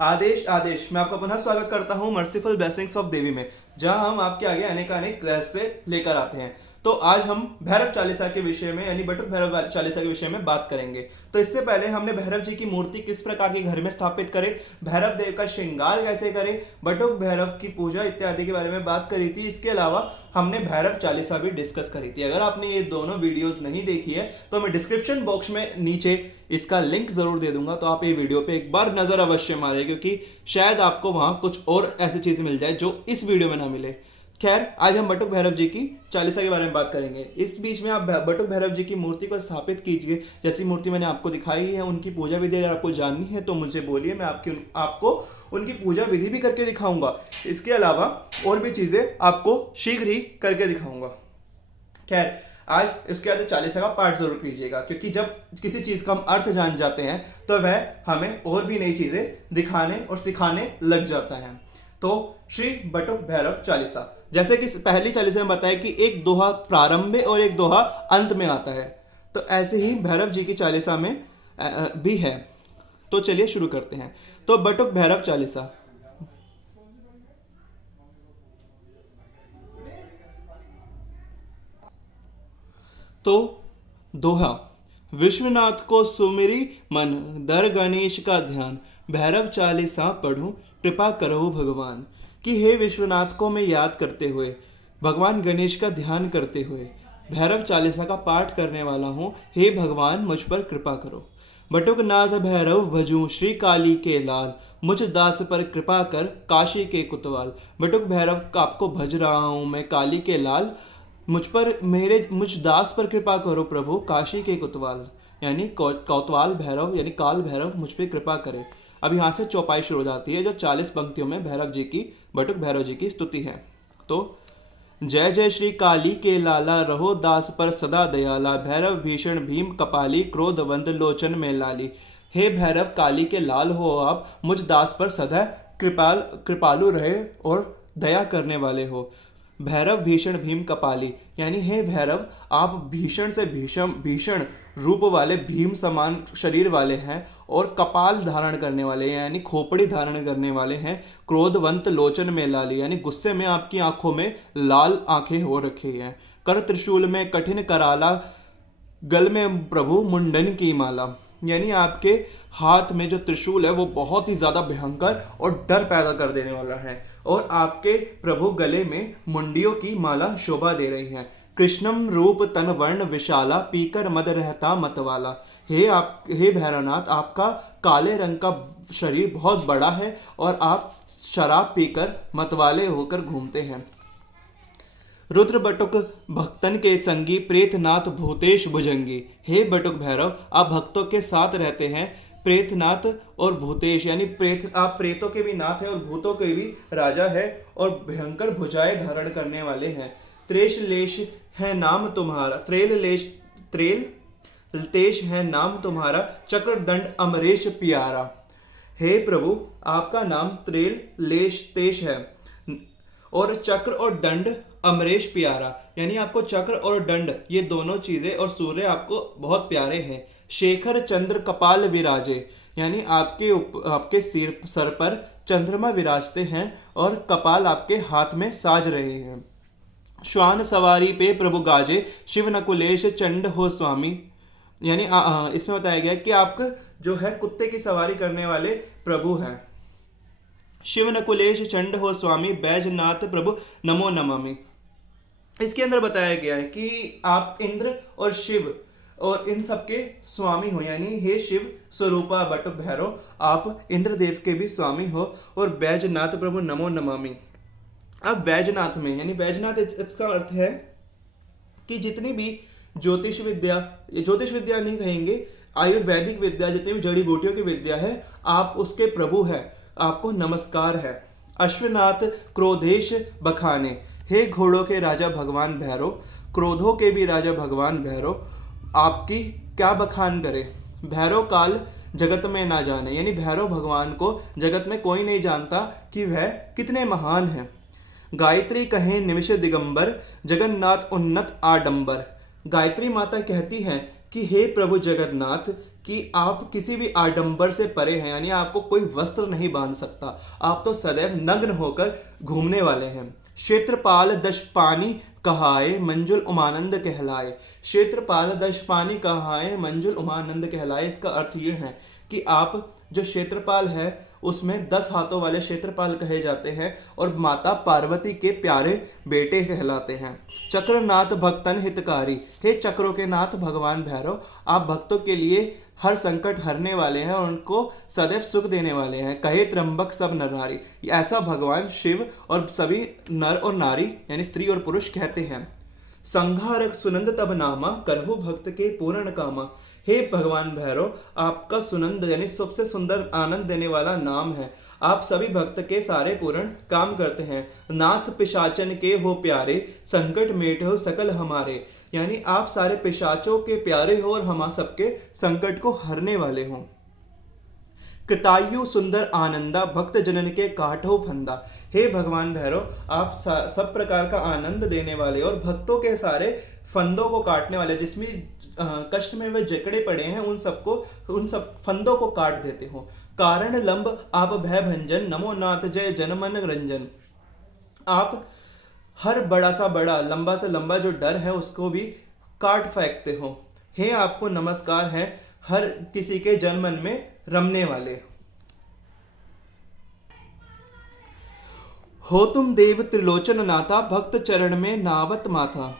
आदेश आदेश मैं आपका पुनः स्वागत करता हूं मर्सीफुल ब्लेसिंग्स ऑफ देवी में, जहां हम आपके आगे अनेक रहस्य लेकर आते हैं। तो आज हम भैरव चालीसा के विषय में यानी बटुक भैरव चालीसा के विषय में बात करेंगे। तो इससे पहले हमने भैरव जी की मूर्ति किस प्रकार के घर में स्थापित करें, भैरव देव का श्रृंगार कैसे करें, बटुक भैरव की पूजा इत्यादि के बारे में बात करी थी। इसके अलावा हमने भैरव चालीसा भी डिस्कस करी थी। अगर आपने ये दोनों वीडियोस नहीं देखी है तो मैं डिस्क्रिप्शन बॉक्स में नीचे इसका लिंक जरूर दे दूंगा, तो आप ये वीडियो पे एक बार नजर अवश्य मारें, क्योंकि शायद आपको वहां कुछ और ऐसी चीजें मिल जाए जो इस वीडियो में ना मिले। खैर, आज हम बटुक भैरव जी की चालीसा के बारे में बात करेंगे। इस बीच में आप बटुक भैरव जी की मूर्ति को स्थापित कीजिए। जैसी मूर्ति मैंने आपको दिखाई है, उनकी पूजा विधि अगर आपको जाननी है तो मुझे बोलिए, मैं आपको उनकी पूजा विधि भी करके दिखाऊंगा। इसके अलावा और भी चीजें आपको शीघ्र ही करके दिखाऊंगा। खैर, आज उसके बाद चालीसा का पाठ जरूर कीजिएगा, क्योंकि जब किसी चीज का हम अर्थ जान जाते हैं तो वह हमें और भी नई चीजें दिखाने और सिखाने लग जाता है। तो श्री बटुक भैरव चालीसा, जैसे कि पहली चालीसा में बताया कि एक दोहा प्रारंभ में और एक दोहा अंत में आता है, तो ऐसे ही भैरव जी की चालीसा में भी है। तो चलिए शुरू करते हैं। तो बटुक भैरव चालीसा। तो दोहा, विश्वनाथ को सुमिरी मन, दर गणेश का ध्यान, भैरव चालीसा पढ़ूं, कृपा करो भगवान। कि हे विश्वनाथ को मैं याद करते हुए, भगवान गणेश का ध्यान करते हुए भैरव चालीसा का पाठ करने वाला हूँ। हे भगवान, मुझ पर कृपा करो। बटुक नाथ भैरव भजूं, श्री काली के लाल, मुझ दास पर कृपा कर, काशी के कुतवाल। बटुक भैरव आपको भज रहा हूँ मैं, काली के लाल, मुझ दास पर कृपा करो प्रभु, काशी के कुतवाल। यानी कोतवाल भैरव यानी काल भैरव मुझ पर कृपा करे। अब यहाँ से चौपाई शुरू हो जाती है, जो 40 पंक्तियों में भैरव जी की, बटुक भैरव जी की स्तुति है। तो जय जय श्री काली के लाला, रहो दास पर सदा दयाला, भैरव भीषण भीम कपाली, क्रोधवंत लोचन में लाली। हे भैरव काली के लाल हो आप, मुझ दास पर सदा कृपालु रहे और दया करने वाले हो। भैरव भीषण भीम कपाली, यानी हे भैरव आप भीषण से भीषण रूप वाले भीम समान शरीर वाले हैं और कपाल धारण करने वाले हैं, यानी खोपड़ी धारण करने वाले हैं। क्रोधवंत लोचन में लाली, यानी गुस्से में आपकी आंखों में लाल आंखें हो रखी हैं। कर त्रिशूल में कठिन कराला, गल में प्रभु मुंडन की माला, यानी आपके हाथ में जो त्रिशूल है वो बहुत ही ज्यादा भयंकर और डर पैदा कर देने वाला है, और आपके प्रभु गले में मुंडियों की माला शोभा दे रही है। कृष्णम रूप तन वर्ण विशाला, पीकर मद रहता मतवाला। हे भैरवनाथ, आपका काले रंग का शरीर बहुत बड़ा है और आप शराब पीकर मतवाले होकर घूमते हैं। रुद्र बटुक भक्तन के संगी, प्रेतनाथ भूतेश भुजंगी। हे बटुक भैरव, आप भक्तों के साथ रहते हैं। प्रेतनाथ और भूतेश, यानी आप प्रेतों के भी नाथ है और भूतों के भी राजा है, और भयंकर भुजाएं धारण करने वाले हैं। त्रेश लेश है नाम तुम्हारा, त्रेल तेश है नाम तुम्हारा, चक्र दंड अमरेश प्यारा। हे प्रभु, आपका नाम त्रेल लेश तेश है और चक्र और दंड अमरेश प्यारा, यानी आपको चक्र और दंड ये दोनों चीजें और सूर्य आपको बहुत प्यारे हैं। शेखर चंद्र कपाल विराजे, यानी आपके सर पर चंद्रमा विराजते हैं और कपाल आपके हाथ में साज रहे हैं। श्वान सवारी पे प्रभु गाजे, शिव नकुलेश चंड हो स्वामी, यानी इसमें बताया गया कि आप जो है कुत्ते की सवारी करने वाले प्रभु हैं। शिव नकुलेश चंड हो स्वामी, बैजनाथ प्रभु नमो नमामि। इसके अंदर बताया गया है कि आप इंद्र और शिव और इन सबके स्वामी हो, यानी हे शिव स्वरूपा बटुक भैरव, आप इंद्रदेव के भी स्वामी हो, और बैजनाथ प्रभु नमो नमामि। अब बैजनाथ में, यानी बैजनाथ इसका अर्थ है कि जितनी भी ज्योतिष विद्या नहीं कहेंगे, आयुर्वैदिक विद्या, जितनी भी जड़ी बूटियों की विद्या है, आप उसके प्रभु है, आपको नमस्कार है। अश्वनाथ क्रोधेश बखाने, हे घोड़ों के राजा भगवान भैरव, क्रोधों के भी राजा भगवान भैरव, आपकी क्या बखान करे। भैरव काल जगत में ना जाने, यानी भैरव भगवान को जगत में कोई नहीं जानता कि वह कितने महान हैं। गायत्री कहें निमिष दिगंबर, जगन्नाथ उन्नत आडंबर। गायत्री माता कहती हैं कि हे प्रभु जगन्नाथ, कि आप किसी भी आडंबर से परे हैं, यानी आपको कोई वस्त्र नहीं बांध सकता, आप तो सदैव नग्न होकर घूमने वाले हैं। क्षेत्रपाल दशपानी कहाए मंजुल उमानंद कहलाए। क्षेत्रपाल दशपानी कहाए मंजुल उमानंद कहलाए, इसका अर्थ ये है कि आप जो क्षेत्रपाल है उसमें 10 हाथों वाले क्षेत्रपाल कहे जाते हैं और माता पार्वती के प्यारे बेटे कहलाते हैं। चक्रनाथ भक्तन हितकारी, हे चक्रों के नाथ भगवान भैरव, आप भक्तों के लिए हर संकट हरने वाले हैं और उनको सदैव सुख देने वाले हैं। कहे त्र्यंबक सब नर नारी, ऐसा भगवान शिव और सभी नर और नारी यानी स्त्री और पुरुष कहते हैं। संघारक सुनंद तब नामा, करहु भक्त के पूर्ण कामा। हे भगवान भैरव, आपका सुनंद यानी सबसे सुंदर आनंद देने वाला नाम है। आप सभी भक्त के सारे पूर्ण काम करते हैं। नाथ पिशाचन के हो प्यारे, संकट मेट हो सकल हमारे, यानी आप सारे पिशाचों के प्यारे हो और हम सबके संकट को हरने वाले हो। कृतायु सुंदर आनंदा, भक्त जनन के काटो फंदा। हे भगवान भैरव, आप सब प्रकार का आनंद देने वाले और भक्तों के सारे फंदों को काटने वाले, जिसमें कष्ट में वे जकड़े पड़े हैं उन सब फंदों को काट देते हो। कारण लंब आप भय भंजन, नमो नाथ जय जनमन रंजन। आप हर बड़ा सा बड़ा लंबा से लंबा जो डर है उसको भी काट फेंकते हो। हे आपको नमस्कार है, हर किसी के जनमन में रमने वाले हो। तुम देव त्रिलोचन नाथा, भक्त चरण में नावत माथा।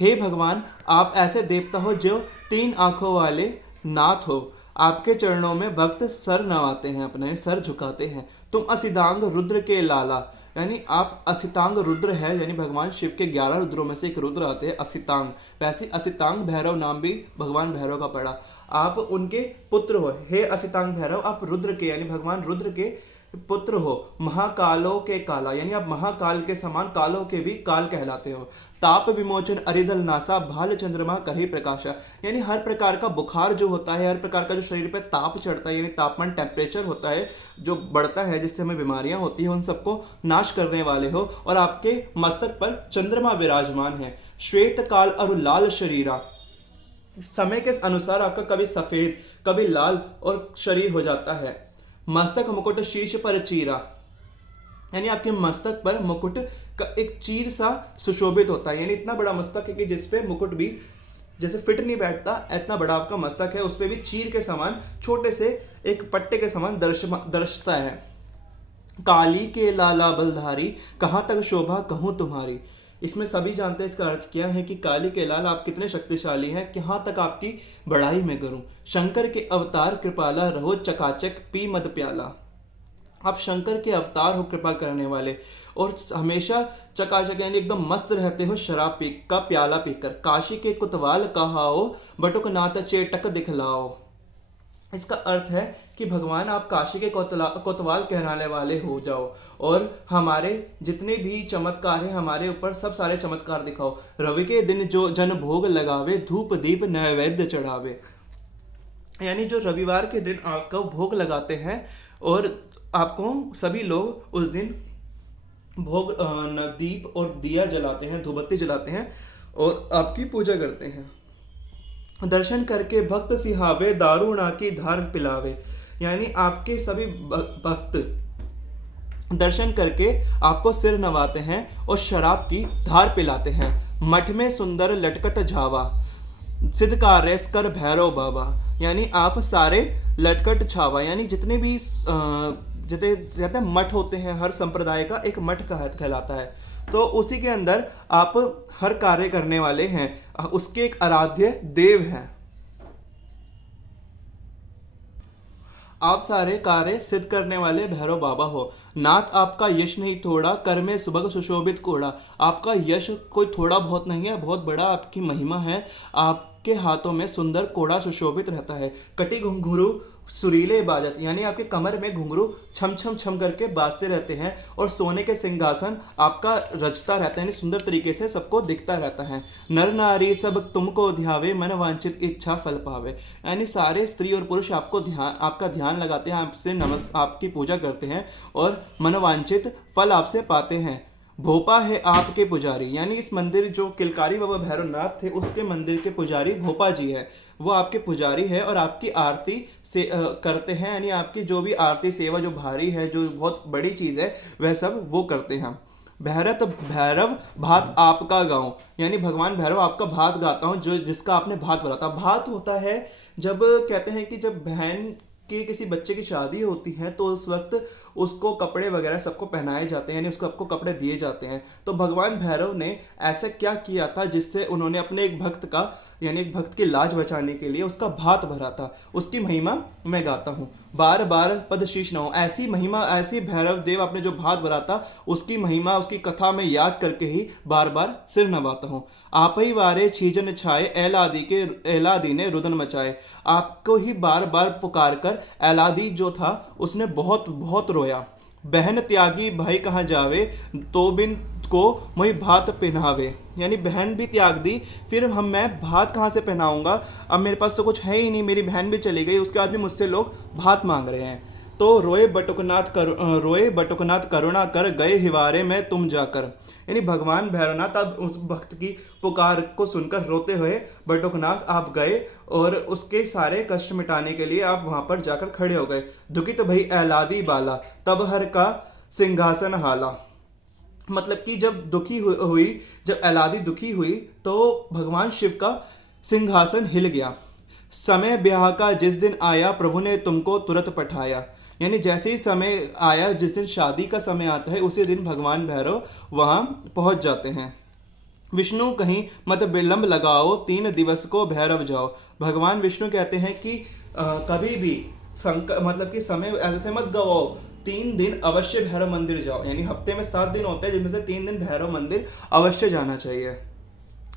हे भगवान, आप ऐसे देवता हो जो 3 आंखों वाले नाथ हो। आपके चरणों में भक्त सर नवाते हैं, अपने सर झुकाते हैं। तुम असितांग रुद्र के लाला, यानी आप असितांग रुद्र है, यानी भगवान शिव के 11 रुद्रों में से एक रुद्र आते हैं असितांग। वैसे असितांग भैरव नाम भी भगवान भैरव का पड़ा। आप उनके पुत्र हो। हे असितांग भैरव, आप रुद्र के यानी भगवान रुद्र के पुत्र हो। महाकालों के काला, यानी आप महाकाल के समान कालों के भी काल कहलाते हो। ताप विमोचन अरिदल नासा, भाल चंद्रमा करही प्रकाशा, यानी हर प्रकार का बुखार जो होता है, हर प्रकार का जो शरीर पर ताप चढ़ता है, यानी तापमान टेम्परेचर होता है जो बढ़ता है जिससे हमें बीमारियां होती हैं, उन सबको नाश करने वाले हो। और आपके मस्तक पर चंद्रमा विराजमान है। श्वेत काल और लाल शरीरा, समय के अनुसार आपका कभी सफेद कभी लाल और शरीर हो जाता है। मस्तक मुकुट शीर्ष पर चीरा, यानी आपके मस्तक पर मुकुट का एक चीर सा सुशोभित होता है, यानी इतना बड़ा मस्तक है कि जिसपे मुकुट भी जैसे फिट नहीं बैठता, इतना बड़ा आपका मस्तक है। उस पे भी चीर के समान छोटे से एक पट्टे के समान दर्शता है। काली के लाला बलधारी, कहाँ तक शोभा कहूँ तुम्हारी। इसमें सभी जानते हैं इसका अर्थ क्या है कि काली के लाल आप कितने शक्तिशाली हैं, कहाँ तक आपकी बड़ाई में करूं। शंकर के अवतार कृपाला, रहो चकाचक पी मद प्याला। आप शंकर के अवतार हो, कृपा करने वाले, और हमेशा चकाचक यानी एकदम मस्त रहते हो शराब पी का प्याला पीकर। काशी के कुतवाल कहाओ, बटुक नाथ चेटक दिखलाओ। इसका अर्थ है कि भगवान आप काशी के कोतवाल कहलाने वाले हो जाओ और हमारे जितने भी चमत्कार हैं हमारे ऊपर सब सारे चमत्कार दिखाओ। रवि के दिन जो जन भोग लगावे, धूप दीप नैवेद्य चढ़ावे, यानी जो रविवार के दिन आपको भोग लगाते हैं और आपको सभी लोग उस दिन भोग दीप और दिया जलाते हैं, धूपबत्ती जलाते हैं और आपकी पूजा करते हैं। दर्शन करके भक्त सिहावे, दारू ना की धार पिलावे, यानी आपके सभी भक्त दर्शन करके आपको सिर नवाते हैं और शराब की धार पिलाते हैं। मठ में सुंदर लटकट झावा, सिद्ध कार्य कर भैरव बाबा, यानी आप सारे लटकट छावा, यानी जितने भी जितने मठ होते हैं, हर संप्रदाय का एक मठ कहलाता है, तो उसी के अंदर आप हर कार्य करने वाले हैं, उसके एक आराध्य देव हैं। आप सारे कार्य सिद्ध करने वाले भैरव बाबा हो। नाथ आपका यश नहीं थोड़ा, कर में सुबह सुशोभित कोड़ा, आपका यश कोई थोड़ा बहुत नहीं है, बहुत बड़ा आपकी महिमा है। आपके हाथों में सुंदर कोड़ा सुशोभित रहता है। कटी घुंघरू सुरीले बाजत, यानी आपके कमर में घुंघरू छम छम छम करके बाजते रहते हैं और सोने के सिंहासन आपका रचता रहता है, यानी सुंदर तरीके से सबको दिखता रहता है। नर नारी सब तुमको ध्यावे, मन वांछित इच्छा फल पावे, यानी सारे स्त्री और पुरुष आपका ध्यान लगाते हैं, आपसे आपकी पूजा करते हैं और मनवांछित फल आपसे पाते हैं। भोपा है आपके पुजारी, यानी इस मंदिर जो किलकारी बाबा भैरवनाथ थे उसके मंदिर के पुजारी भोपा जी है, वो आपके पुजारी है और आपकी आरती से करते हैं, यानी आपकी जो भी आरती सेवा जो भारी है, जो बहुत बड़ी चीज़ है, वह सब वो करते हैं। भैरत भैरव भात आपका गाँव, यानी भगवान भैरव आपका भात गाता हूँ, जो जिसका आपने भात भरा था। भात होता है जब कहते हैं कि जब बहन कि किसी बच्चे की शादी होती है तो उस वक्त उसको कपड़े वगैरह सबको पहनाए जाते हैं, यानी उसको आपको कपड़े दिए जाते हैं। तो भगवान भैरव ने ऐसा क्या किया था जिससे उन्होंने अपने एक भक्त का, यानी एक भक्त की लाज बचाने के लिए उसका भात भरा था, उसकी महिमा मैं गाता हूँ। बार बार पद शीश न हो, ऐसी महिमा, ऐसी भैरव देव आपने जो भात भरा था उसकी महिमा, उसकी कथा में याद करके ही बार बार सिर नवाता हूँ। आप ही वारे छीजन छाए एलादी ने रुदन मचाए, आपको ही बार बार पुकार कर एलादी जो था उसने बहुत बहुत रोया। बहन त्यागी भाई कहाँ जावे, तो बिन को वही भात पहनावे, यानी बहन भी त्याग दी, फिर मैं भात कहाँ से पहनाऊंगा, अब मेरे पास तो कुछ है ही नहीं, मेरी बहन भी चली गई, उसके बाद भी मुझसे लोग भात मांग रहे हैं। तो रोए बटुकनाथ करुणा कर, गए हिवारे में तुम जाकर, यानी भगवान भैरवनाथ अब उस भक्त की पुकार को सुनकर रोते हुए बटुकनाथ आप गए और उसके सारे कष्ट मिटाने के लिए आप वहां पर जाकर खड़े हो गए। दुखित भई एलादी बाला, तब हर का सिंहासन हाला, मतलब कि जब हुई, जब एलादी दुखी हुई तो भगवान शिव का सिंहासन हिल गया। समय ब्याह का जिस दिन आया, प्रभु ने तुमको तुरंत पठाया, यानी जैसे ही समय आया, जिस दिन शादी का समय आता है उसी दिन भगवान भैरव वहां पहुंच जाते हैं। विष्णु कहीं मत विलंब लगाओ, 3 दिवस को भैरव जाओ। भगवान विष्णु कहते हैं कि कभी भी मतलब कि समय ऐसे मत गवाओ, 3 दिन अवश्य भैरव मंदिर जाओ, यानी हफ्ते में 7 दिन होते हैं जिनमें से 3 दिन भैरव मंदिर अवश्य जाना चाहिए।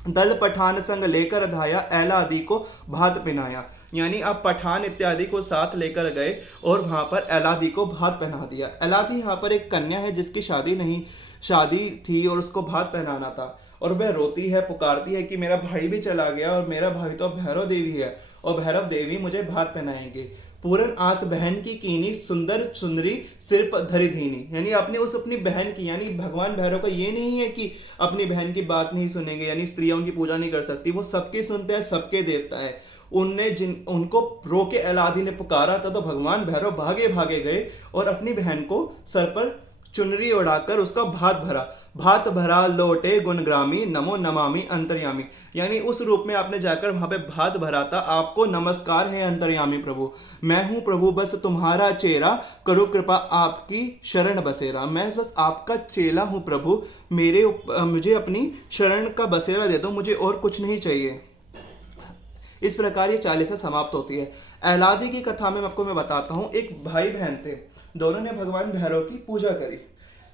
दल पठान संग लेकर धाया, एलादी को भात पिनाया, यानी आप पठान इत्यादि को साथ लेकर गए और वहां पर एलादी को भात पहना दिया। एलादी यहाँ पर एक कन्या है जिसकी शादी थी और उसको भात पहनाना था, और वह रोती है, पुकारती है कि मेरा भाई भी चला गया और मेरा भाई तो भैरव देवी है और भैरव देवी मुझे भात पहनाएंगे। पूरन आस बहन की कीनी, सुंदर सुंदरी सिर पर धरी धीनी, यानी आपने उस अपनी बहन की, यानी भगवान भैरव का ये नहीं है कि अपनी बहन की बात नहीं सुनेंगे, यानी स्त्रियों की पूजा नहीं कर सकती, वो सबके सुनते हैं, सबके देवता है। उनको रोके एलादी ने पुकारा था तो भगवान भैरव भागे भागे गए और अपनी बहन को सर पर चुनरी उड़ाकर उसका भात भरा लौटे गुणग्रामी, नमो नमामि अंतर्यामी, यानी उस रूप में आपने जाकर वहां पे भात भरा था। आपको नमस्कार है अंतर्यामी प्रभु, मैं हूं प्रभु बस तुम्हारा चेला, करो कृपा आपकी शरण बसेरा, मैं बस आपका चेला हूं प्रभु, मुझे अपनी शरण का बसेरा दे दो, मुझे और कुछ नहीं चाहिए। इस प्रकार ये 40 समाप्त होती है। एलादी की कथा में मैं बताता हूँ, एक भाई बहन थे, दोनों ने भगवान भैरव की पूजा करी।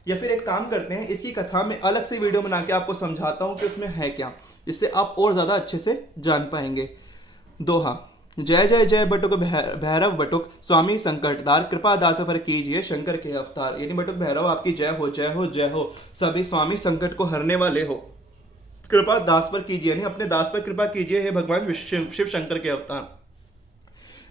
या फिर एक काम करते हैं, इसकी कथा में अलग से वीडियो बना के आपको समझाता हूँ कि उसमें है क्या, जिससे आप और ज़्यादा अच्छे से जान पाएंगे। दोहा। जय जय जय बटुक भैरव बटुक, स्वामी संकटदार, कृपा दास पर कीजिए शंकर के अवतार, यानी बटुक भैरव आपकी जय हो जय हो जय हो, सभी स्वामी संकट को हरने वाले हो, कृपा दास पर कीजिए, यानी अपने दास पर कृपा कीजिए, हे भगवान शिव शंकर के अवतार।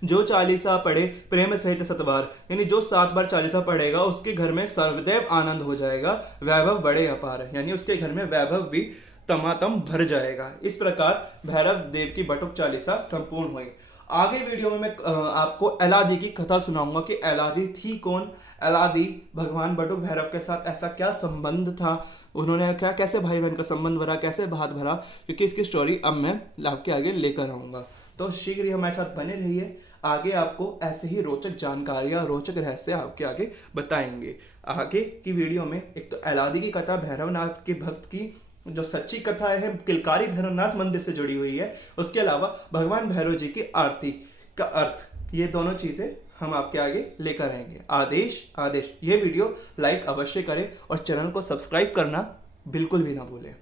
जो 40 पढ़े प्रेम सहित सतबार, यानी जो 7 बार 40 पढ़ेगा उसके घर में सर्वदैव आनंद हो जाएगा, वैभव बड़े अपार, यानी उसके घर में वैभव भी तमातम भर जाएगा। इस प्रकार भैरव देव की बटुक 40 संपूर्ण हुई। आगे वीडियो में मैं आपको एलादी की कथा सुनाऊंगा कि एलादी थी कौन, एलादी भगवान बटुक भैरव के साथ ऐसा क्या संबंध था, उन्होंने क्या कैसे भाई बहन का संबंध भरा, कैसे भात भरा, क्योंकि इसकी स्टोरी अब मैं आपके आगे लेकर आऊँगा। तो शीघ्र ही हमारे साथ बने रहिए, आगे आपको ऐसे ही रोचक जानकारियाँ, रोचक रहस्य आपके आगे बताएंगे। आगे की वीडियो में एक तो एलादी की कथा, भैरवनाथ के भक्त की जो सच्ची कथा है किलकारी भैरवनाथ मंदिर से जुड़ी हुई है, उसके अलावा भगवान भैरव जी की आरती का अर्थ, ये दोनों चीज़ें हम आपके आगे लेकर आएंगे। आदेश ये वीडियो लाइक अवश्य करें और चैनल को सब्सक्राइब करना बिल्कुल भी ना भूलें।